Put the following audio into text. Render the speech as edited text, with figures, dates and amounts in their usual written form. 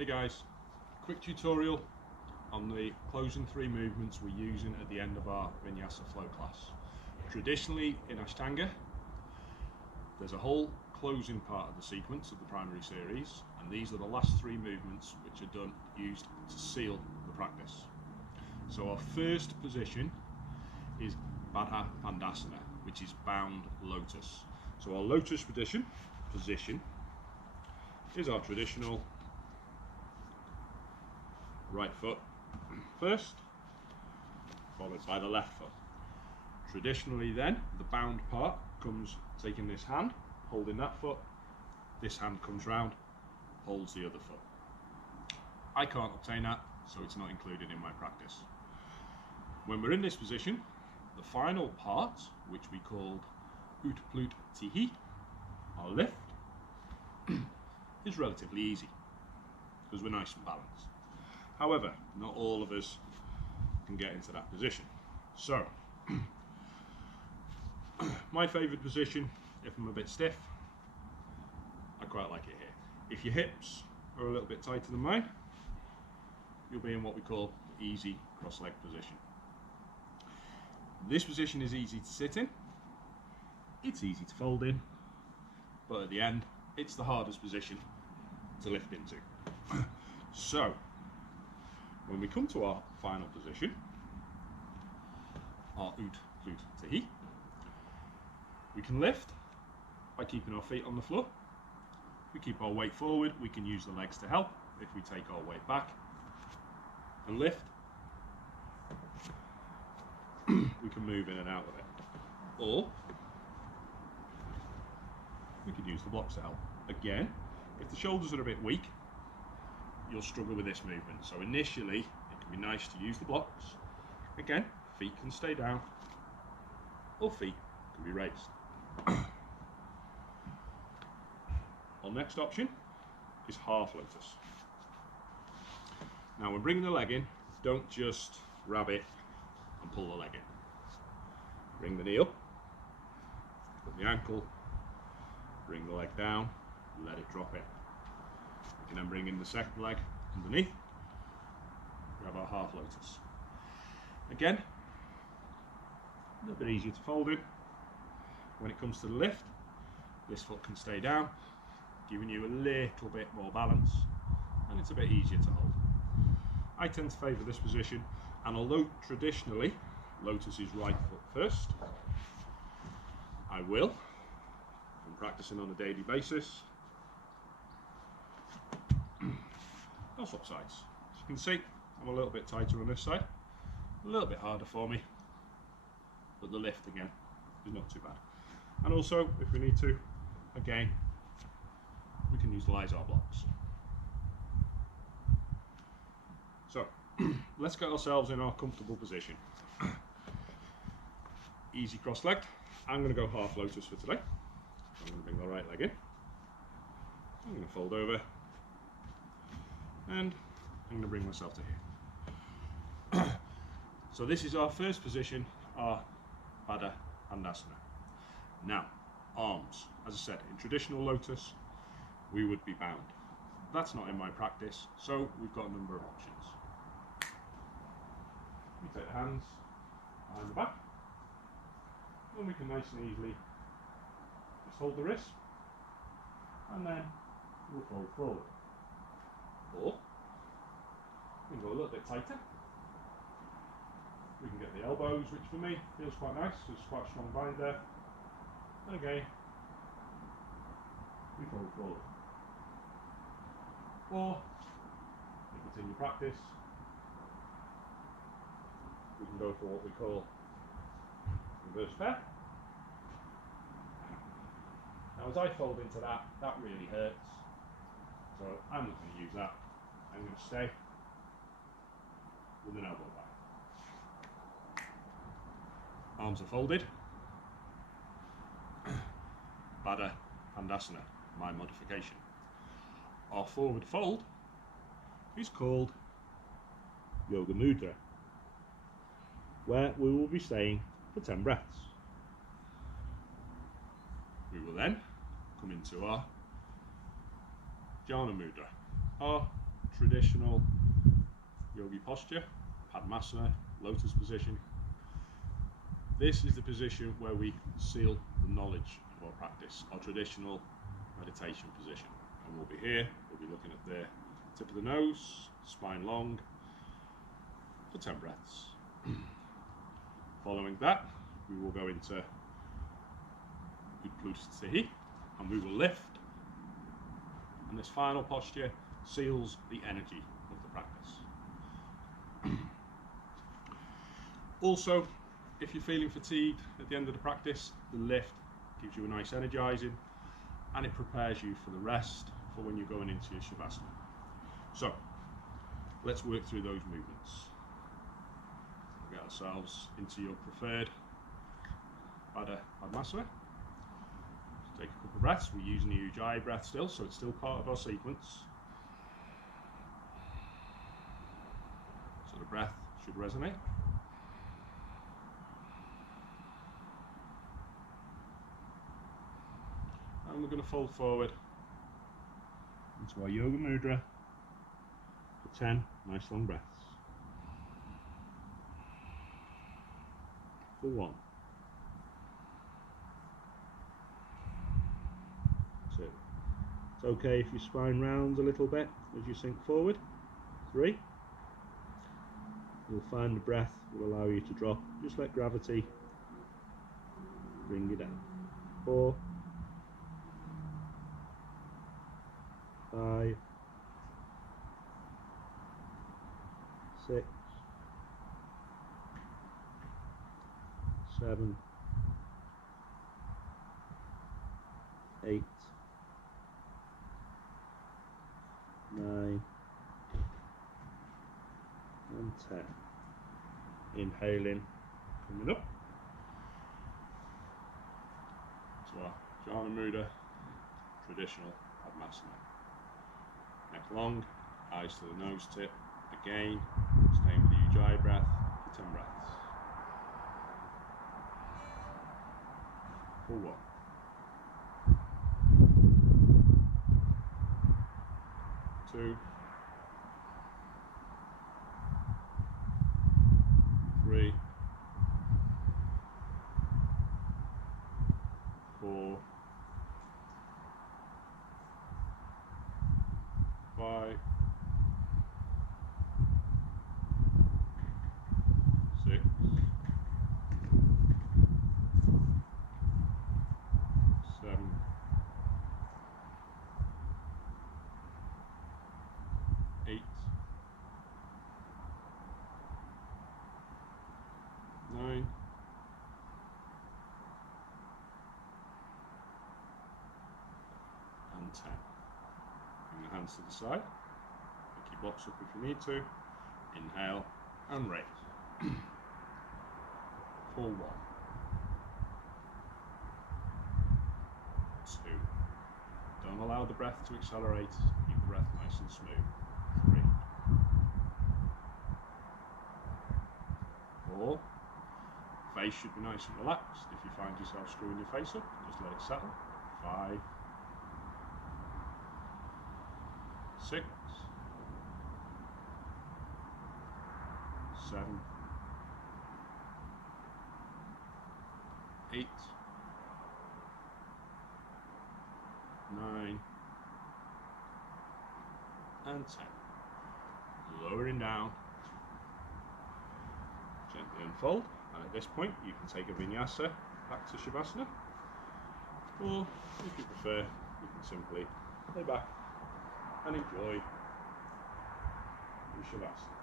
Hey guys, quick tutorial on the closing three movements we're using at the end of our vinyasa flow class. Traditionally in ashtanga, there's a whole closing part of the sequence of the primary series, and these are the last three movements which are used to seal the practice. So our first position is Baddha Padmasana, which is bound lotus. So our lotus position is our traditional right foot first, followed by the left foot. Traditionally then, the bound part comes taking this hand, holding that foot, this hand comes round, holds the other foot. I can't obtain that, so it's not included in my practice. When we're in this position, the final part, which we called Utplutih, our lift, is relatively easy, because we're nice and balanced. However, not all of us can get into that position. So, my favourite position, if I'm a bit stiff, I quite like it here. If your hips are a little bit tighter than mine, you'll be in what we call easy cross-leg position. This position is easy to sit in, it's easy to fold in, but at the end, it's the hardest position to lift into. So, when we come to our final position, our Utplutih, we can lift by keeping our feet on the floor. If we keep our weight forward, we can use the legs to help. If we take our weight back and lift, we can move in and out of it. Or we could use the blocks to help. Again, if the shoulders are a bit weak, you'll struggle with this movement. So initially, it can be nice to use the blocks. Again, feet can stay down, or feet can be raised. Our next option is half lotus. Now when bringing the leg in, don't just grab it and pull the leg in. Bring the knee up, put the ankle, bring the leg down, let it drop in. We can then bring in the second leg underneath, grab our half lotus. Again, a little bit easier to fold in. When it comes to the lift, this foot can stay down, giving you a little bit more balance, and it's a bit easier to hold. I tend to favour this position, and although traditionally lotus is right foot first, I will, I'm practicing on a daily basis, I'll swap sides. As you can see, I'm a little bit tighter on this side, a little bit harder for me, but the lift again is not too bad. And also, if we need to, again, we can utilise our blocks. So, let's get ourselves in our comfortable position. Easy cross-legged. I'm going to go half lotus for today. I'm going to bring the right leg in. I'm going to fold over. And I'm going to bring myself to here. So this is our first position, our Baddha Padmasana. Now, arms. As I said, in traditional lotus, we would be bound. That's not in my practice, so we've got a number of options. We take the hands behind the back, and we can nice and easily just hold the wrist, and then we'll fold forward. Or we can go a little bit tighter. We can get the elbows, which for me feels quite nice. There's quite a strong bind there. And again, we fold forward. Or, if it's in your practice, we can go for what we call reverse fair. Now as I fold into that, that really hurts. So I'm not going to use that. I'm going to stay with an elbow back. Arms are folded. Baddha Padmasana, my modification. Our forward fold is called Yoga Mudra, where we will be staying for 10 breaths. We will then come into our jnana mudra, our traditional yogi posture, Padmasana, lotus position. This is the position where we seal the knowledge of our practice, our traditional meditation position. And we'll be here, we'll be looking at the tip of the nose, spine long, for 10 breaths. Following that, we will go into Utplutih, and we will lift. And this final posture seals the energy of the practice. Also, if you're feeling fatigued at the end of the practice, the lift gives you a nice energizing, and it prepares you for the rest for when you're going into your Shavasana. So, let's work through those movements. We'll get ourselves into your preferred Baddha Padmasana. Take a couple of breaths. We're using the Ujjayi breath still, so it's still part of our sequence. So the breath should resonate. And we're going to fold forward into our yoga mudra for 10 nice long breaths. For 1, 2. It's okay if your spine rounds a little bit as you sink forward. 3. You'll find the breath will allow you to drop. Just let gravity bring you down. 4, 5, 6, 7, 8, 9, and 10. Inhaling, coming up to our jnana mudra, traditional Padmasana. Neck long, eyes to the nose tip. Again, staying with the Ujjayi breath for 10 breaths. For 1, 2, 3, 4, 5, 6, 7, 8, 9, and 10. Bring the hands to the side. Pick your blocks up if you need to. Inhale and raise. For 1, 2. Don't allow the breath to accelerate. Keep the breath nice and smooth. 3, 4. Face should be nice and relaxed. If you find yourself screwing your face up, just let it settle. 5, 6, 7, 8, 9, and 10. Lowering down, gently unfold, and at this point you can take a vinyasa back to Shavasana, or if you prefer, you can simply lay back and enjoy your Shavasana.